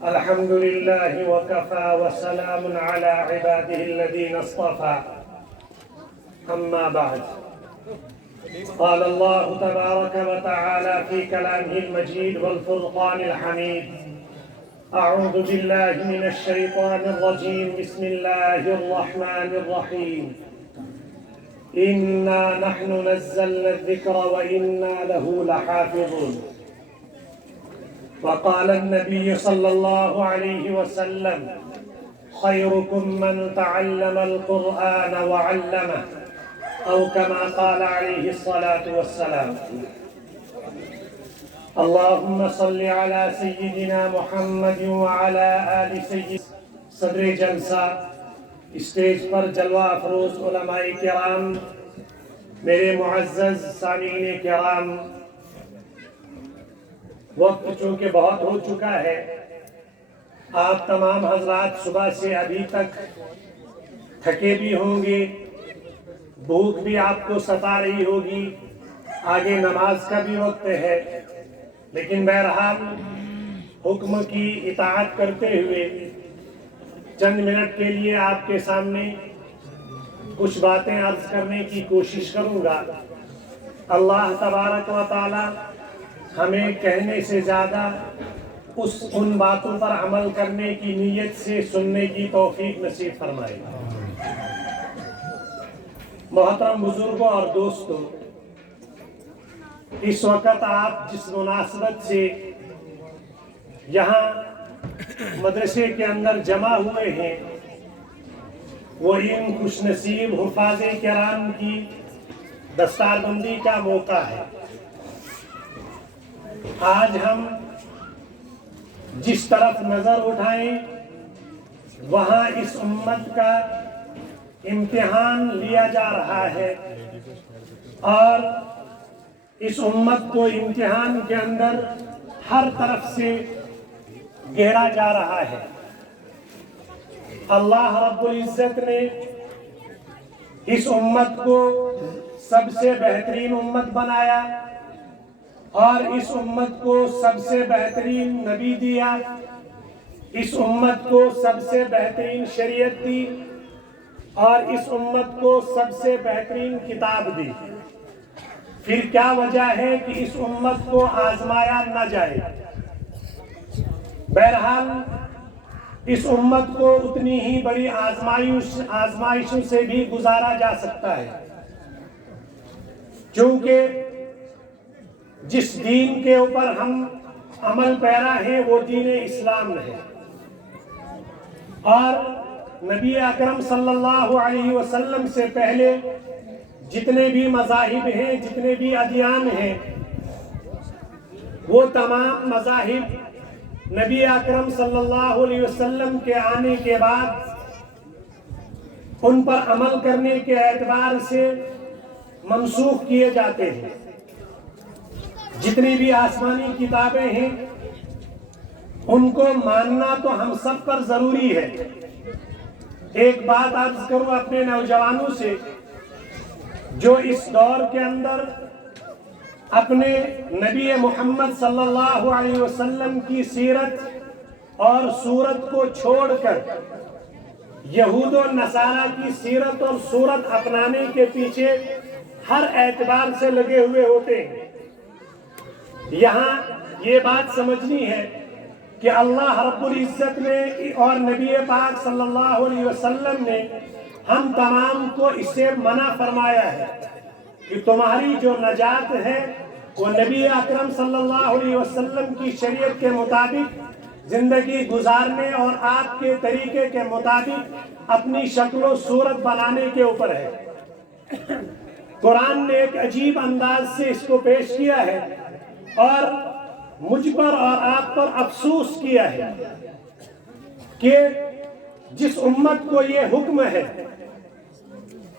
الحمد لله وكفى وسلام على عباده الذين اصطفى أما بعد. قال الله تبارك وتعالى في كلامه المجيد والفرقان الحميد: أعوذ بالله من الشيطان الرجيم. بسم الله الرحمن الرحيم. إنا نحن نزلنا الذكر وإنا له لحافظون. وقال النبي صلى الله عليه وسلم: خيركم من تعلم القرآن وعلمه، أو كما قال عليه الصلاة والسلام. اللهم صل على سيدنا محمد وعلى آل سيد. صدر جلسہ، اسٹیج پر جلوہ افروز علماء کرام، میرے معزز سامعین کرام، وقت چونکہ بہت ہو چکا ہے، آپ تمام حضرات صبح سے ابھی تک تھکے بھی ہوں گے، بھوک بھی آپ کو ستا رہی ہوگی، آگے نماز کا بھی وقت ہے، لیکن بہرحال حکم کی اطاعت کرتے ہوئے چند منٹ کے لیے آپ کے سامنے کچھ باتیں عرض کرنے کی کوشش کروں گا۔ اللہ تبارک و تعالی ہمیں کہنے سے زیادہ ان باتوں پر عمل کرنے کی نیت سے سننے کی توفیق نصیب فرمائے۔ محترم بزرگوں اور دوستوں، اس وقت آپ جس مناسبت سے یہاں مدرسے کے اندر جمع ہوئے ہیں، وہ ان خوش نصیب حفاظ کرام کی دستار بندی کا موقع ہے۔ آج ہم جس طرف نظر اٹھائیں وہاں اس امت کا امتحان لیا جا رہا ہے، اور اس امت کو امتحان کے اندر ہر طرف سے گھیرا جا رہا ہے۔ اللہ رب العزت نے اس امت کو سب سے بہترین امت بنایا، اور اس امت کو سب سے بہترین نبی دیا، اس امت کو سب سے بہترین شریعت دی، اور اس امت کو سب سے بہترین کتاب دی۔ پھر کیا وجہ ہے کہ اس امت کو آزمایا نہ جائے؟ بہرحال اس امت کو اتنی ہی بڑی آزمائشوں سے بھی گزارا جا سکتا ہے، چونکہ جس دین کے اوپر ہم عمل پیرا ہیں وہ دین اسلام ہے، اور نبی اکرم صلی اللہ علیہ وسلم سے پہلے جتنے بھی مذاہب ہیں، جتنے بھی ادیان ہیں، وہ تمام مذاہب نبی اکرم صلی اللہ علیہ وسلم کے آنے کے بعد ان پر عمل کرنے کے اعتبار سے منسوخ کیے جاتے ہیں۔ جتنی بھی آسمانی کتابیں ہیں ان کو ماننا تو ہم سب پر ضروری ہے۔ ایک بات عرض کروں اپنے نوجوانوں سے جو اس دور کے اندر اپنے نبی محمد صلی اللہ علیہ وسلم کی سیرت اور صورت کو چھوڑ کر یہود و نصارہ کی سیرت اور صورت اپنانے کے پیچھے ہر اعتبار سے لگے ہوئے ہوتے ہیں۔ یہاں یہ بات سمجھنی ہے کہ اللہ رب العزت نے اور نبی پاک صلی اللہ علیہ وسلم نے ہم تمام کو اس سے منع فرمایا ہے کہ تمہاری جو نجات ہے وہ نبی اکرم صلی اللہ علیہ وسلم کی شریعت کے مطابق زندگی گزارنے اور آپ کے طریقے کے مطابق اپنی شکل و صورت بنانے کے اوپر ہے۔ قرآن نے ایک عجیب انداز سے اس کو پیش کیا ہے، اور مجھ پر اور آپ پر افسوس کیا ہے کہ جس امت کو یہ حکم ہے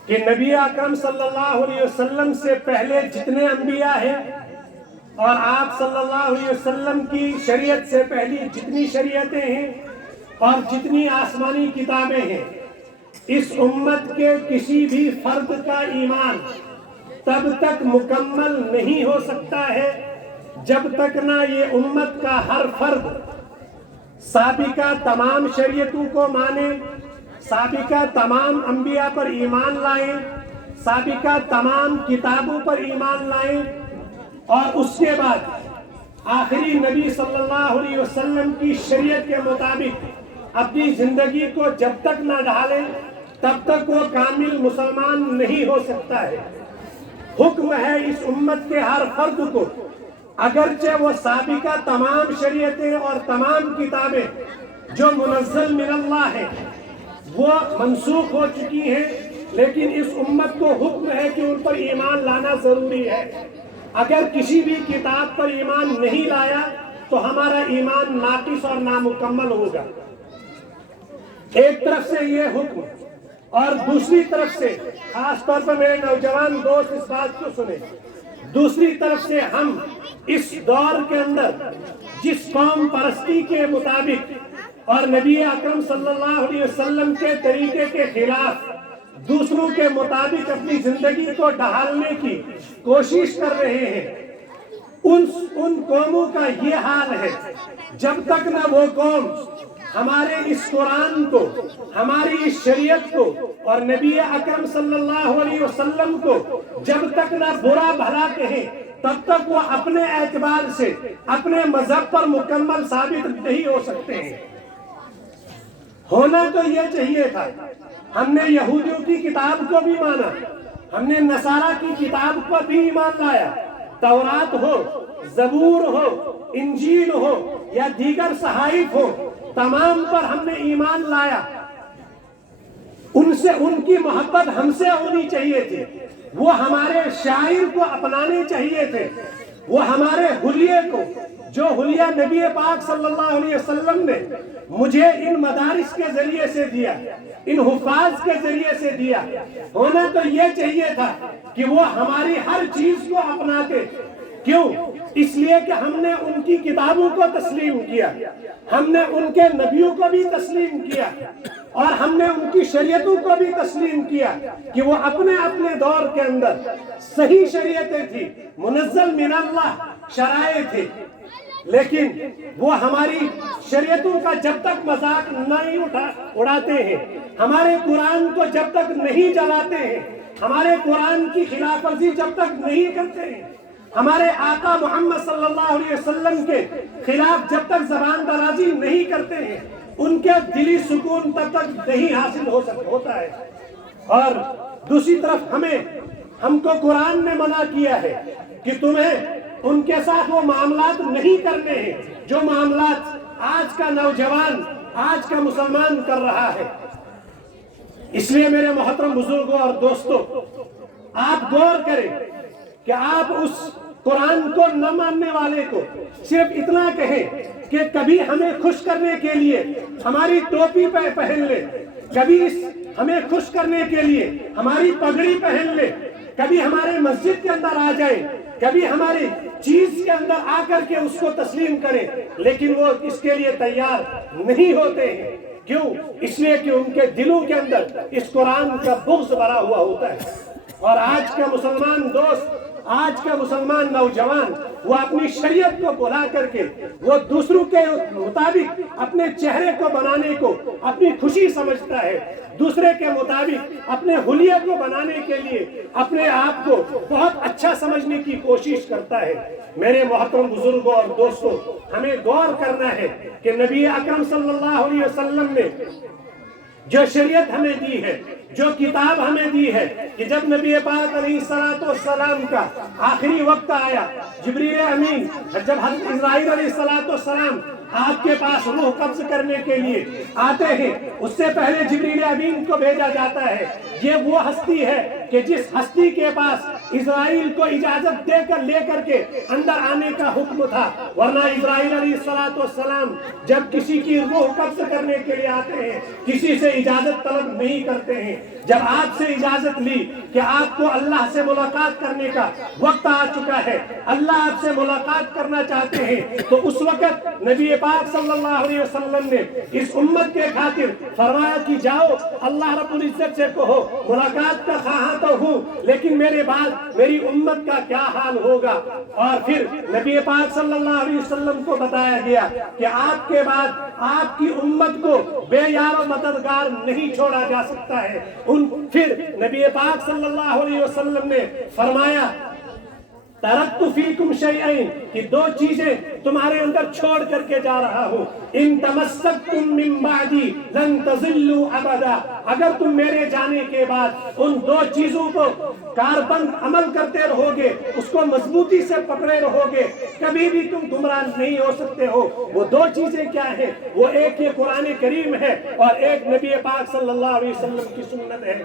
کہ نبی اکرم صلی اللہ علیہ وسلم سے پہلے جتنے انبیاء ہیں اور آپ صلی اللہ علیہ وسلم کی شریعت سے پہلی جتنی شریعتیں ہیں اور جتنی آسمانی کتابیں ہیں، اس امت کے کسی بھی فرد کا ایمان تب تک مکمل نہیں ہو سکتا ہے جب تک نہ یہ امت کا ہر فرد سابقہ تمام شریعتوں کو مانیں، سابقہ تمام انبیاء پر ایمان لائیں، سابقہ تمام کتابوں پر ایمان لائیں، اور اس کے بعد آخری نبی صلی اللہ علیہ وسلم کی شریعت کے مطابق اپنی زندگی کو جب تک نہ ڈھالیں تب تک وہ کامل مسلمان نہیں ہو سکتا ہے۔ حکم ہے اس امت کے ہر فرد کو، اگرچہ وہ سابقہ تمام شریعتیں اور تمام کتابیں جو منزل من اللہ ہیں وہ منسوخ ہو چکی ہیں، لیکن اس امت کو حکم ہے کہ ان پر ایمان لانا ضروری ہے۔ اگر کسی بھی کتاب پر ایمان نہیں لایا تو ہمارا ایمان ناقص اور نامکمل ہوگا۔ ایک طرف سے یہ حکم، اور دوسری طرف سے خاص طور پر میرے نوجوان دوست اس بات کو سنیں، دوسری طرف سے ہم اس دور کے اندر جس قوم پرستی کے مطابق اور نبی اکرم صلی اللہ علیہ وسلم کے طریقے کے خلاف دوسروں کے مطابق اپنی زندگی کو ڈھالنے کی کوشش کر رہے ہیں، ان قوموں کا یہ حال ہے جب تک نہ وہ قوم ہمارے اس قرآن کو، ہماری اس شریعت کو اور نبی اکرم صلی اللہ علیہ وسلم کو جب تک نہ برا بھلا کہیں تب تک وہ اپنے اعتبار سے اپنے مذہب پر مکمل ثابت نہیں ہو سکتے ہیں۔ ہونا تو یہ چاہیے تھا، ہم نے یہودیوں کی کتاب کو بھی مانا، ہم نے نصارہ کی کتاب پر بھی ایمان لایا، تورات ہو، زبور ہو، انجیل ہو یا دیگر صحائف ہو، تمام پر ہم نے ایمان لایا۔ ان کی محبت ہم سے ہونی چاہیے تھی، وہ ہمارے شاعر کو اپنانے چاہیے تھے، وہ ہمارے حلیے کو، جو حلیہ نبی پاک صلی اللہ علیہ وسلم نے مجھے ان مدارس کے ذریعے سے دیا، ان حفاظ کے ذریعے سے دیا، ہونا تو یہ چاہیے تھا کہ وہ ہماری ہر چیز کو اپناتے۔ کیوں؟ اس لیے کہ ہم نے ان کی کتابوں کو تسلیم کیا، ہم نے ان کے نبیوں کو بھی تسلیم کیا، اور ہم نے ان کی شریعتوں کو بھی تسلیم کیا کہ وہ اپنے اپنے دور کے اندر صحیح شریعتیں تھی، منزل من اللہ شرائع تھی، لیکن وہ ہماری شریعتوں کا جب تک مذاق نہیں اڑاتے ہیں، ہمارے قرآن کو جب تک نہیں جلاتے ہیں، ہمارے قرآن کی خلاف ورزی جب تک نہیں کرتے ہیں، ہمارے آقا محمد صلی اللہ علیہ وسلم کے خلاف جب تک زبان درازی نہیں کرتے ہیں، ان کے دلی سکون تب تک نہیں حاصل ہوتا ہے۔ اور دوسری طرف ہم کو قرآن نے منع کیا ہے کہ تمہیں ان کے ساتھ وہ معاملات نہیں کرنے ہیں جو معاملات آج کا نوجوان، آج کا مسلمان کر رہا ہے۔ اس لیے میرے محترم بزرگوں اور دوستوں، آپ غور کریں کہ آپ اس قرآن کو نہ ماننے والے کو صرف اتنا کہیں کہ کبھی ہمیں خوش کرنے کے لیے ہماری ٹوپی پہن لے، کبھی ہمیں خوش کرنے کے لیے ہماری پگڑی پہن لے، کبھی ہمارے مسجد کے اندر آ جائیں، کبھی ہماری چیز کے اندر آ کر کے اس کو تسلیم کریں، لیکن وہ اس کے لیے تیار نہیں ہوتے ہیں۔ کیوں؟ اس لیے کہ ان کے دلوں کے اندر اس قرآن کا بغض بھرا ہوا ہوتا ہے۔ اور آج کا مسلمان دوست، آج کا مسلمان نوجوان، وہ اپنی شریعت کو بھلا کر کے وہ دوسروں کے مطابق اپنے چہرے کو بنانے کو اپنی خوشی سمجھتا ہے، دوسرے کے مطابق اپنے حلیے کو بنانے کے لیے اپنے آپ کو بہت اچھا سمجھنے کی کوشش کرتا ہے۔ میرے محترم بزرگوں اور دوستوں، ہمیں غور کرنا ہے کہ نبی اکرم صلی اللہ علیہ وسلم نے جو شریعت ہمیں دی ہے، جو کتاب ہمیں دی ہے، کہ جب نبی پاک علیہ السلام کا آخری وقت آیا، جبریل امین جب حضرت اسرائیل علیہ السلام آپ کے پاس روح قبض کرنے کے لیے آتے ہیں، اس سے پہلے جبریل امین کو بھیجا جاتا ہے۔ یہ وہ ہستی ہے کہ جس ہستی کے پاس اسرائیل کو اجازت دے کر لے کر کے اندر آنے کا حکم تھا، ورنہ اسرائیل علیہ السلام جب کسی کی روح قبض کرنے کے لیے آتے ہیں کسی سے اجازت طلب نہیں کرتے ہیں۔ جب آپ سے اجازت لی کہ آپ کو اللہ سے ملاقات کرنے کا وقت آ چکا ہے، اللہ آپ سے ملاقات کرنا چاہتے ہیں، تو اس وقت نبی پاک صلی اللہ علیہ وسلم نے اس امت کے خاطر فرمایا کہ جاؤ اللہ رب العزت سے کہو ملاقات کا خواہاں تو ہوں، لیکن میرے بعد بعد میری امت کا کیا حال ہوگا۔ اور پھر نبی پاک صلی اللہ علیہ وسلم کو بتایا گیا کہ آپ کے بعد آپ کی امت کو بے یار و مددگار نہیں چھوڑا جا سکتا ہے۔ پھر نبی پاک صلی اللہ علیہ وسلم نے فرمایا ترکت فیکم شیئین، کہ دو چیزیں تمہارے اندر چھوڑ کر کے جا رہا ہوں، ان تمسکتم من بعدی لن تضلوا ابدا، اگر تم میرے جانے کے بعد ان دو چیزوں کو کاربند عمل کرتے رہو گے، اس کو مضبوطی سے پکڑے رہو گے، کبھی بھی تم گمراہ نہیں ہو سکتے ہو۔ وہ دو چیزیں کیا ہیں؟ وہ ایک یہ قرآن کریم ہے اور ایک نبی پاک صلی اللہ علیہ وسلم کی سنت ہے،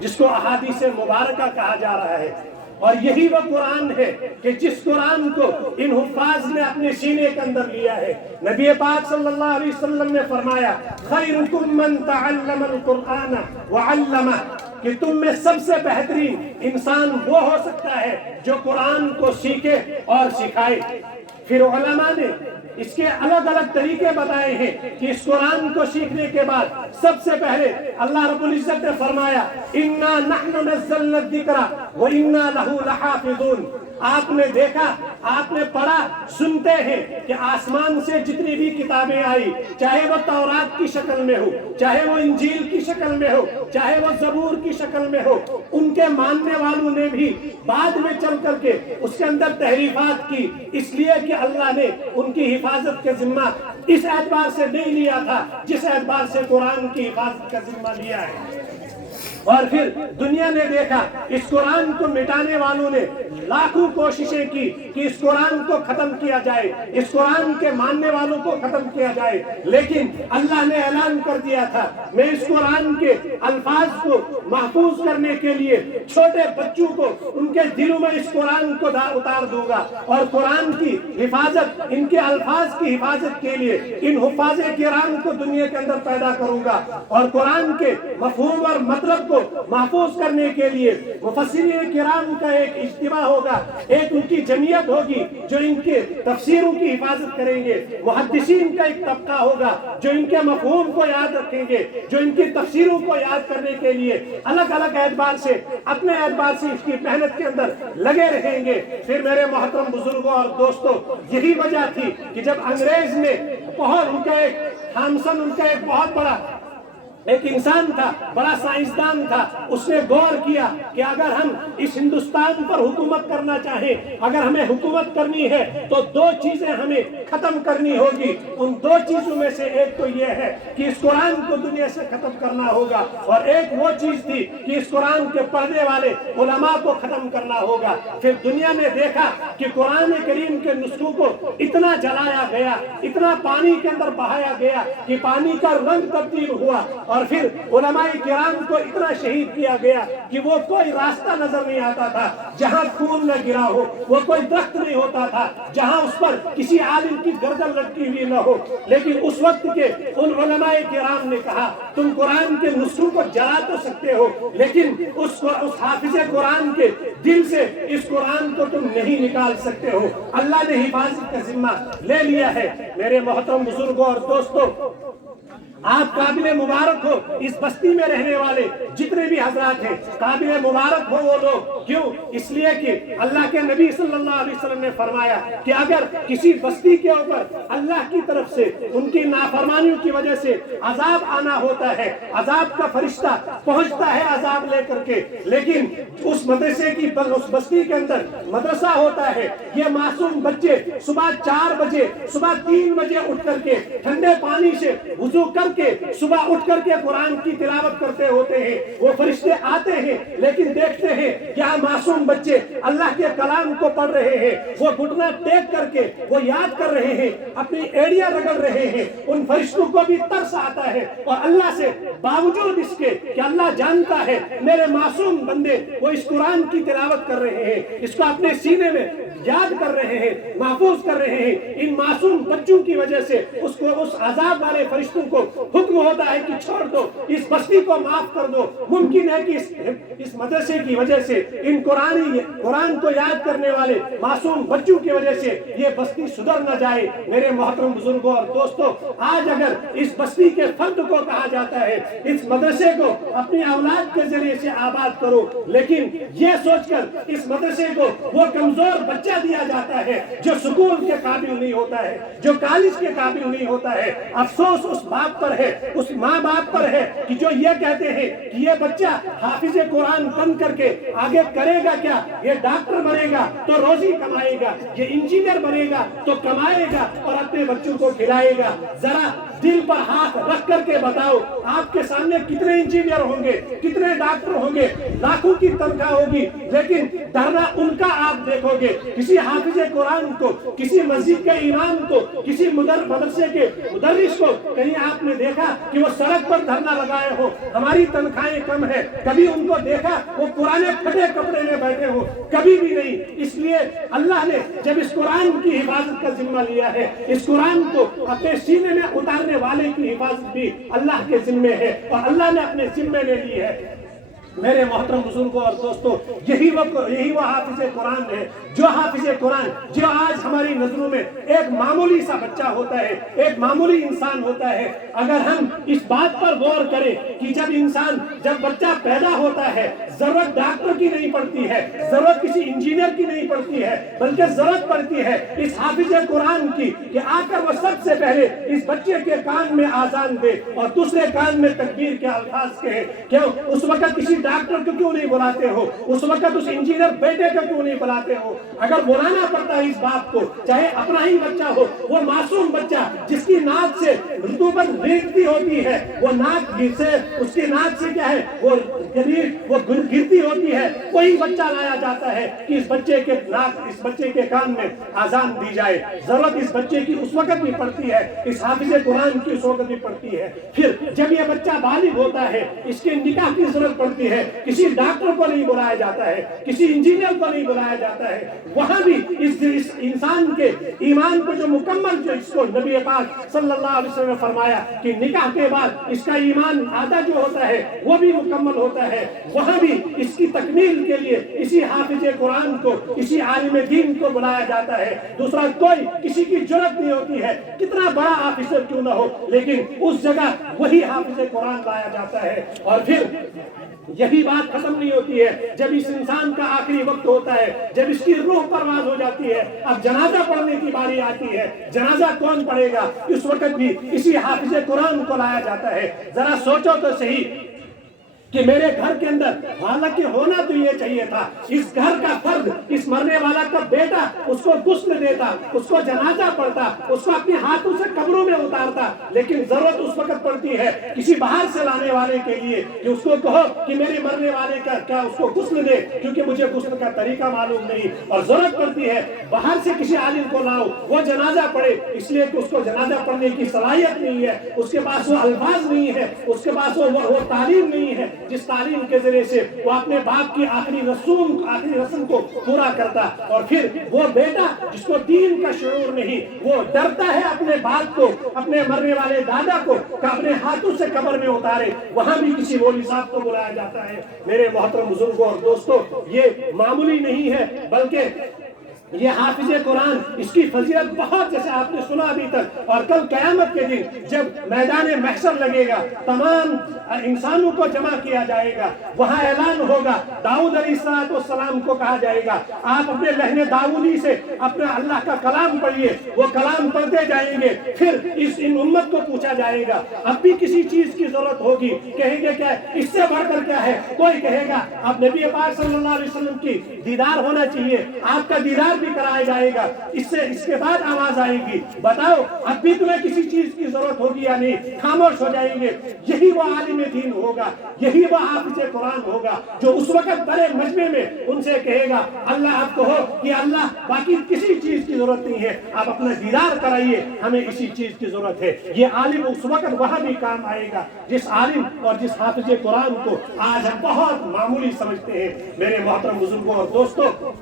جس کو احادیث مبارکہ کہا جا رہا ہے۔ اور یہی وہ قرآن ہے کہ جس قرآن کو ان حفاظ نے اپنے سینے کے اندر لیا ہے۔ نبی پاک صلی اللہ علیہ وسلم نے فرمایا خیرکم من تعلم القرآن وعلمہ، کہ تم میں سب سے بہترین انسان وہ ہو سکتا ہے جو قرآن کو سیکھے اور سکھائے۔ پھر علماء نے اس کے الگ الگ طریقے بتائے ہیں کہ اس قرآن کو سیکھنے کے بعد سب سے پہلے اللہ رب العزت نے فرمایا اِنَّا نَحْنُ نَزَّلْنَا الذِّكْرَ وَإِنَّا لَهُ لَحَافِظُونَ۔ آپ نے دیکھا، آپ نے پڑھا، سنتے ہیں کہ آسمان سے جتنی بھی کتابیں آئی، چاہے وہ تورات کی شکل میں ہو، چاہے وہ انجیل کی شکل میں ہو، چاہے وہ زبور کی شکل میں ہو، ان کے ماننے والوں نے بھی بعد میں چل کر کے اس کے اندر تحریفات کی، اس لیے کہ اللہ نے ان کی حفاظت کا ذمہ اس اعتبار سے نہیں لیا تھا جس اعتبار سے قرآن کی حفاظت کا ذمہ لیا ہے۔ اور پھر دنیا نے دیکھا اس قرآن کو مٹانے والوں نے لاکھوں کوششیں کی کہ اس قرآن کو ختم کیا جائے، اس قرآن کے ماننے والوں کو ختم کیا جائے، لیکن اللہ نے اعلان کر دیا تھا میں اس قرآن کے الفاظ کو محفوظ کرنے کے لیے چھوٹے بچوں کو ان کے دلوں میں اس قرآن کو اتار دوں گا، اور قرآن کی حفاظت، ان کے الفاظ کی حفاظت کے لیے ان حفاظ کرام کو دنیا کے اندر پیدا کروں گا، اور قرآن کے مفہوم اور مطلب کو محفوظ کرنے کے لیے مفسرین کرام کا ایک اجتماع ہوگا، ایک ان کی جمعیت ہوگی جو ان کے تفسیروں کی حفاظت کریں گے، محدثین کا ایک طبقہ ہوگا جو ان کے مفہوم کو یاد رکھیں گے، جو ان کی تفسیروں کو یاد کرنے کے لیے الگ الگ اعتبار سے اپنے اعتبار سے اس کی محنت کے اندر لگے رہیں گے۔ پھر میرے محترم بزرگوں اور دوستوں، یہی وجہ تھی کہ جب انگریز نے ان کا ایک تھامسن، ان کا ایک بہت بڑا ایک انسان تھا، بڑا سائنسدان تھا، اس نے غور کیا کہ اگر ہم اس ہندوستان پر حکومت کرنا چاہیں، اگر ہمیں حکومت کرنی ہے تو دو چیزیں ہمیں ختم کرنی ہوگی، ان دو چیزوں میں سے ایک تو یہ ہے کہ اس قرآن کو دنیا سے ختم کرنا ہوگا، اور ایک وہ چیز تھی کہ اس قرآن کے پڑھنے والے علماء کو ختم کرنا ہوگا۔ پھر دنیا نے دیکھا کہ قرآن کریم کے نسخوں کو اتنا جلایا گیا، اتنا پانی کے اندر بہایا گیا کہ پانی کا رنگ تبدیل ہوا، اور پھر علماء کرام کو اتنا شہید کیا گیا کہ وہ کوئی راستہ نظر نہیں آتا تھا جہاں خون نہ گرا ہو، وہ کوئی درخت نہیں ہوتا تھا جہاں اس پر کسی عالم کی گردن لٹکی ہوئی نہ ہو۔ لیکن اس وقت کے ان علماء کرام نے کہا تم قرآن کے نسخوں کو جلا تو سکتے ہو، لیکن اس حافظ قرآن کے دل سے اس قرآن کو تم نہیں نکال سکتے ہو۔ اللہ نے حفاظت کا ذمہ لے لیا ہے۔ میرے محترم بزرگوں اور دوستوں، آپ قابل مبارک ہو اس بستی میں رہنے والے جتنے بھی حضرات ہیں، قابل مبارک ہو وہ لوگ، کیوں؟ اس لیے کہ اللہ کے نبی صلی اللہ علیہ وسلم نے فرمایا کہ اگر کسی بستی کے اوپر اللہ کی طرف سے ان کی نافرمانیوں کی وجہ سے عذاب آنا ہوتا ہے، عذاب کا فرشتہ پہنچتا ہے عذاب لے کر کے، لیکن اس مدرسے کی اس بستی کے اندر مدرسہ ہوتا ہے، یہ معصوم بچے صبح 4 بجے، صبح 3 بجے اٹھ کر کے ٹھنڈے پانی سے وضو کر کے صبح اٹھ کر کے قرآن کی تلاوت کرتے ہوتے ہیں۔ وہ فرشتے آتے ہیں لیکن دیکھتے ہیں کیا معصوم بچے اللہ کے کلام کو پڑھ رہے ہیں، وہ گھٹنا ٹیک کر کے وہ یاد کر رہے ہیں، اپنی ایڑیاں رگڑ رہے ہیں۔ ان فرشتوں کو بھی ترس آتا ہے، اور اللہ سے باوجود اس کے کہ اللہ جانتا ہے میرے معصوم بندے وہ اس قرآن کی تلاوت کر رہے ہیں، اس کو اپنے سینے میں یاد کر رہے ہیں، محفوظ کر رہے ہیں، ان معصوم بچوں کی وجہ سے اس عذاب والے فرشتوں کو حکم ہوتا ہے کہ چھوڑ دو، اس بستی کو معاف کر دو، ممکن ہے کہ اس مدرسے کی وجہ سے، ان قرآن کو یاد کرنے والے معصوم بچوں کی وجہ سے یہ بستی سدھر نہ جائے۔ میرے محترم بزرگوں اور دوستوں، آج اگر اس بستی کے فرد کو کہا جاتا ہے اس مدرسے کو اپنی اولاد کے ذریعے سے آباد کرو، لیکن یہ سوچ کر اس مدرسے کو وہ کمزور بچہ دیا جاتا ہے جو سکول کے قابل نہیں ہوتا ہے، جو کالج کے قابل نہیں ہوتا ہے، افسوس اس باپ پر ہے، اس ماں باپ پر ہے کہ جو یہ کہتے ہیں کہ یہ بچہ حافظ قرآن بن کر کے آگے کرے گا کیا؟ یہ ڈاکٹر بنے گا تو روزی کمائے گا، یہ انجینئر بنے گا تو کمائے گا اور اپنے بچوں کو کھلائے گا۔ ذرا دل پر ہاتھ رکھ کر کے بتاؤ، آپ کے سامنے کتنے انجینئر ہوں گے، کتنے ڈاکٹر ہوں گے، لاکھوں کی تنخواہ ہوگی، لیکن ڈرنا ان کا آپ دیکھو گے۔ کسی حافظ قرآن کو، کسی مسجد کے امام کو، کسی مدرسے کے مدرس کو کہیں آپ نے دیکھا کہ وہ سڑک پر دھرنا لگائے ہو ہماری تنخواہیں کم ہے؟ کبھی ان کو دیکھا وہ پرانے پھٹے کپڑے میں بیٹھے ہو؟ کبھی بھی نہیں۔ اس لیے اللہ نے جب اس قرآن کی حفاظت کا ذمہ لیا ہے، اس قرآن کو اپنے سینے میں اتارنے والے کی حفاظت بھی اللہ کے ذمے ہے اور اللہ نے اپنے ذمے لے لی ہے۔ میرے محترم بزرگوں اور دوستوں، یہی وہ حافظ قرآن ہے، جو حافظ قرآن جو آج ہماری نظروں میں ایک معمولی سا بچہ ہوتا ہے، ایک معمولی انسان ہوتا ہے۔ اگر ہم اس بات پر غور کریں کہ جب بچہ پیدا ہوتا ہے، ضرورت ڈاکٹر کی نہیں پڑتی ہے، ضرورت کسی انجینئر کی نہیں پڑتی ہے، بلکہ ضرورت پڑتی ہے اس حافظ قرآن کی کہ آ کر وہ سب سے پہلے اس بچے کے کان میں آذان دے اور دوسرے کان میں تکبیر کے الفاظ کہے۔ کیوں اس وقت کسی ڈاکٹر کو کیوں نہیں بلاتے ہو؟ اس وقت اس انجینئر بیٹے کو کیوں نہیں بلاتے ہو؟ اگر بلانا پڑتا ہے اس باپ کو، چاہے اپنا ہی بچہ ہو، وہ معصوم بچہ جس کی ناک سے رطوبت ریگتی ہوتی ہے، وہ ناک سے اس کی ناک سے کیا ہے وہ گرتی ہوتی ہے، وہی بچہ لایا جاتا ہے کہ اس بچے کے کان میں آذان دی جائے۔ ضرورت اس بچے کی اس وقت بھی پڑتی ہے، اس حافظ قرآن کی اس وقت بھی پڑتی ہے۔ پھر جب یہ بچہ بالغ ہوتا ہے، اس کے نکاح کی ضرورت پڑتی ہے، کسی ڈاکٹر کو نہیں بلایا جاتا ہے، کسی انجینئر کو نہیں بلایا جاتا ہے۔ وہاں بھی اس انسان کے ایمان کو جو مکمل، جو اس کو نبی پاک صلی اللہ علیہ وسلم نے فرمایا کہ نکاح کے بعد اس کا ایمان آدھا جو ہوتا ہے وہ بھی مکمل ہوتا ہے، وہاں بھی اس کی تکمیل کے لیے اسی حافظ قرآن کو، اسی عالم دین کو بلایا جاتا ہے۔ دوسرا کوئی کسی کی جرأت نہیں ہوتی ہے، کتنا بڑا آفیسر کیوں نہ ہو، لیکن اس جگہ وہی حافظ قرآن لایا جاتا ہے۔ اور پھر یہی بات ختم نہیں ہوتی ہے، جب اس انسان کا آخری وقت ہوتا ہے، جب اس کی روح پرواز ہو جاتی ہے، اب جنازہ پڑھنے کی باری آتی ہے۔ جنازہ کون پڑھے گا؟ اس وقت بھی اسی حافظ قرآن کو لایا جاتا ہے۔ ذرا سوچو تو صحیح کہ میرے گھر کے اندر، حالانکہ ہونا تو یہ چاہیے تھا، اس گھر کا فرد، اس مرنے والا کا بیٹا اس کو غسل دیتا، اس کو جنازہ پڑھتا، اس کو اپنے ہاتھوں سے قبروں میں اتارتا، لیکن ضرورت اس وقت پڑتی ہے کسی باہر سے لانے والے کے لیے کہ اس کو کہو کہ میرے مرنے والے کا کیا اس کو غسل دے، کیونکہ مجھے غسل کا طریقہ معلوم نہیں، اور ضرورت پڑتی ہے باہر سے کسی عالم کو لاؤ، وہ جنازہ پڑھے، اس لیے کہ اس کو جنازہ پڑھنے کی صلاحیت نہیں ہے، اس کے پاس وہ الفاظ نہیں ہے، اس کے پاس وہ تعلیم نہیں ہے جس تعلیم کے ذریعے سے وہ اپنے باپ کی آخری رسم کو پورا کرتا۔ اور پھر وہ بیٹا جس کو دین کا شعور نہیں، وہ ڈرتا ہے اپنے باپ کو، اپنے مرنے والے دادا کو کہ اپنے ہاتھوں سے قبر میں اتارے، وہاں بھی کسی مولوی صاحب کو بلایا جاتا ہے۔ میرے محترم بزرگوں اور دوستوں، یہ معمولی نہیں ہے، بلکہ یہ حافظ قرآن، اس کی فضیلت بہت، جیسے آپ نے سنا ابھی تک، اور کل قیامت کے دن جب میدان محشر لگے گا، تمام انسانوں کو جمع کیا جائے گا، وہاں اعلان ہوگا، داؤد علیہ السلام کو کہا جائے گا آپ اپنے لہن داؤدی سے اپنا اللہ کا کلام پڑھیے، وہ کلام پڑھتے جائیں گے، پھر ان امت کو پوچھا جائے گا اب بھی کسی چیز کی ضرورت ہوگی، کہیں گے کیا اس سے بڑھ کر کیا ہے؟ کوئی کہے گا اب نبی پاک صلی اللہ علیہ وسلم کی دیدار ہونا چاہیے، آپ کا دیدار بھی کرایا جائے گا، اس کے بعد آواز آئے گی بتاؤ اب بھی تمہیں کسی چیز کی ضرورت ہوگی یا نہیں؟ خاموش ہو جائیں گے۔ یہی وہ عالم دین ہوگا، یہی وہ حافظ قرآن ہوگا جو اس وقت بڑے مجمع میں ان سے کہے گا اللہ آپ کہو کہ اللہ باقی کسی چیز کی ضرورت نہیں ہے، آپ اپنا دیدار کرائیے، ہمیں اسی چیز کی ضرورت ہے۔ یہ عالم اس وقت وہاں بھی کام آئے گا جس عالم اور جس حافظ قرآن کو آج ہم بہت معمولی سمجھتے ہیں۔ میرے محترم بزرگوں اور دوستوں،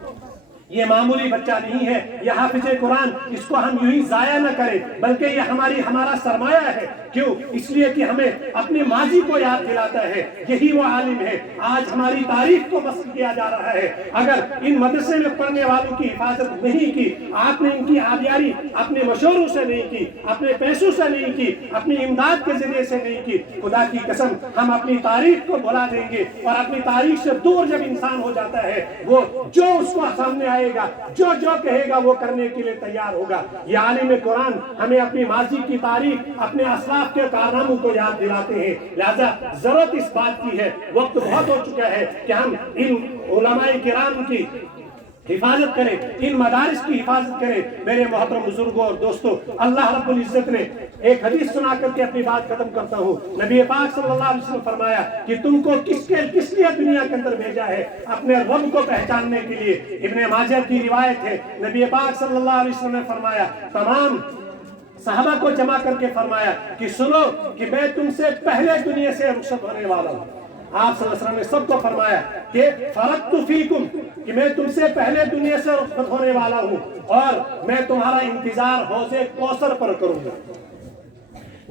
یہ معمولی بچہ نہیں ہے، یہ حافظ قرآن، اس کو ہم یوں ہی ضائع نہ کریں، بلکہ یہ ہمارا سرمایہ ہے۔ کیوں؟ اس لیے کہ ہمیں اپنے ماضی کو یاد دلاتا ہے، یہی وہ عالم ہے۔ آج ہماری تاریخ کو مسخ کیا جا رہا ہے۔ اگر ان مدرسے میں پڑھنے والوں کی حفاظت نہیں کی، آپ نے ان کی آبیاری اپنے مشوروں سے نہیں کی، اپنے پیسوں سے نہیں کی، اپنی امداد کے ذریعے سے نہیں کی، خدا کی قسم ہم اپنی تاریخ کو بھلا دیں گے۔ اور اپنی تاریخ سے دور جب انسان ہو جاتا ہے، وہ جو اس کو سامنے آئے گا، جو کہے گا وہ کرنے کے لیے تیار ہوگا۔ یہ عالم قرآن ہمیں اپنی ماضی کی تاریخ، اپنے اسلاف کے کارناموں کو یاد دلاتے ہیں۔ لہذا ضرورت اس بات کی ہے، وقت بہت ہو چکا ہے کہ ہم ان علماء کرام کی حفاظت کریں، ان مدارس کی حفاظت کریں۔ میرے محترم بزرگوں اور دوستوں، اللہ رب العزت نے ایک حدیث سنا کر کے اپنی بات ختم کرتا ہوں۔ نبی پاک صلی اللہ علیہ وسلم فرمایا کہ تم کو کس لیے دنیا کے اندر بھیجا ہے؟ اپنے رب کو پہچاننے کے لیے۔ ابن ماجہ کی روایت ہے، نبی پاک صلی اللہ علیہ وسلم نے فرمایا، تمام صحابہ کو جمع کر کے فرمایا کہ سنو کہ میں تم سے پہلے دنیا سے رخصت ہونے والا ہوں۔ آپ صلی اللہ علیہ وسلم نے سب کو فرمایا کہ فرقت فیکم، کہ میں تم سے پہلے دنیا سے رخصت ہونے والا ہوں اور میں تمہارا انتظار حوض کوثر پر کروں گا۔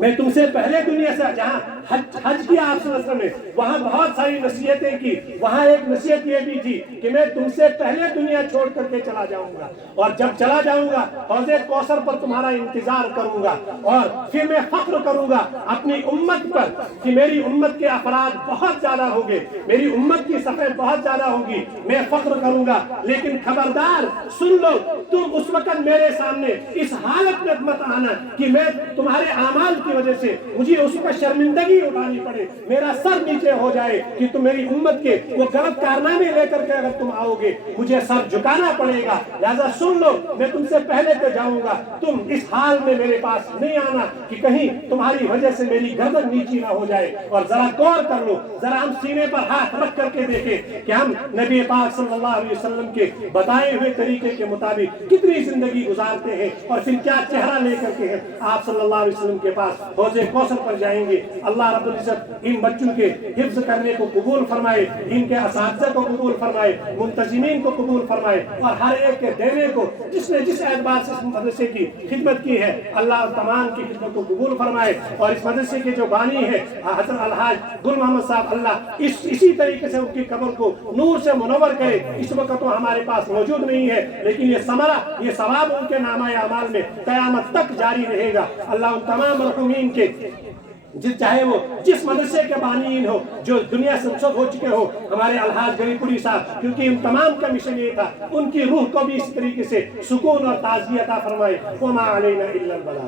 میں تم سے پہلے دنیا سے، جہاں حج کیا آپ صلی اللہ علیہ وسلم نے، وہاں بہت ساری نصیحتیں کی۔ وہاں ایک نصیحت یہ بھی تھی کہ میں تم سے پہلے دنیا چھوڑ کر کے چلا جاؤں گا، اور جب چلا جاؤں گا حوض کوثر پر تمہارا انتظار کروں گا، اور پھر میں فخر کروں گا اپنی امت پر کہ میری امت کے افراد بہت زیادہ ہوں گے، میری امت کی صفحیں بہت زیادہ ہوں گی، میں فخر کروں گا۔ لیکن خبردار سن لو، تم اس وقت میرے سامنے اس حالت میں مت آنا کہ میں تمہارے اعمال کی وجہ سے مجھے اس پر شرمندگی اٹھانی پڑے، میرا سر نیچے ہو جائے کہ تم میری امت کے وہ غلط کارنامے لے کر کے اگر تم آؤ گے مجھے سر جھکانا پڑے گا۔ لہذا سن لو، میں تم سے پہلے تو جاؤں گا، تم اس حال میں میرے پاس نہیں آنا کہ کہیں تمہاری وجہ سے میری گردن نیچی نہ ہو جائے۔ اور ذرا غور کر لو، ذرا ہم سینے پر ہاتھ رکھ کر کے دیکھیں کہ ہم نبی پاک صلی اللہ علیہ وسلم کے بتائے ہوئے طریقے کے مطابق کتنی زندگی گزارتے ہیں، اور پھر کیا چہرہ لے کر کے آپ صلی اللہ علیہ وسلم کے پاس حوض کوثر پر جائیں گے۔ اللہ رب العزت ان بچوں کے حفظ کرنے کو قبول فرمائے، ان کے اساتذہ کو قبول فرمائے، منتظمین کو قبول فرمائے، اور ہر ایک کے دینے کو جس نے جس اعتبار سے اس مدرسے کی خدمت کی ہے، اللہ تمام کی خدمت کو قبول فرمائے۔ اور اس مدرسے کے جو بانی ہے حضرت الحاج گل محمد صاحب، اللہ اسی طریقے سے ان کی قبر کو نور سے منور کرے۔ اس وقت تو ہمارے پاس موجود نہیں ہے، لیکن یہ ثمرہ، یہ ثواب ان کے نامہ اعمال میں قیامت تک جاری رہے گا۔ اللہ ان تمام مرحومین کے، چاہے وہ جس مدرسے کے بانیین ہو، جو دنیا سے رخصت ہو چکے ہو، ہمارے الحاج غریب پوری صاحب، کیونکہ ان تمام کا مشن یہ تھا، ان کی روح کو بھی اس طریقے سے سکون اور تعزیت عطا فرمائے۔ وما علینا الا البلاغ۔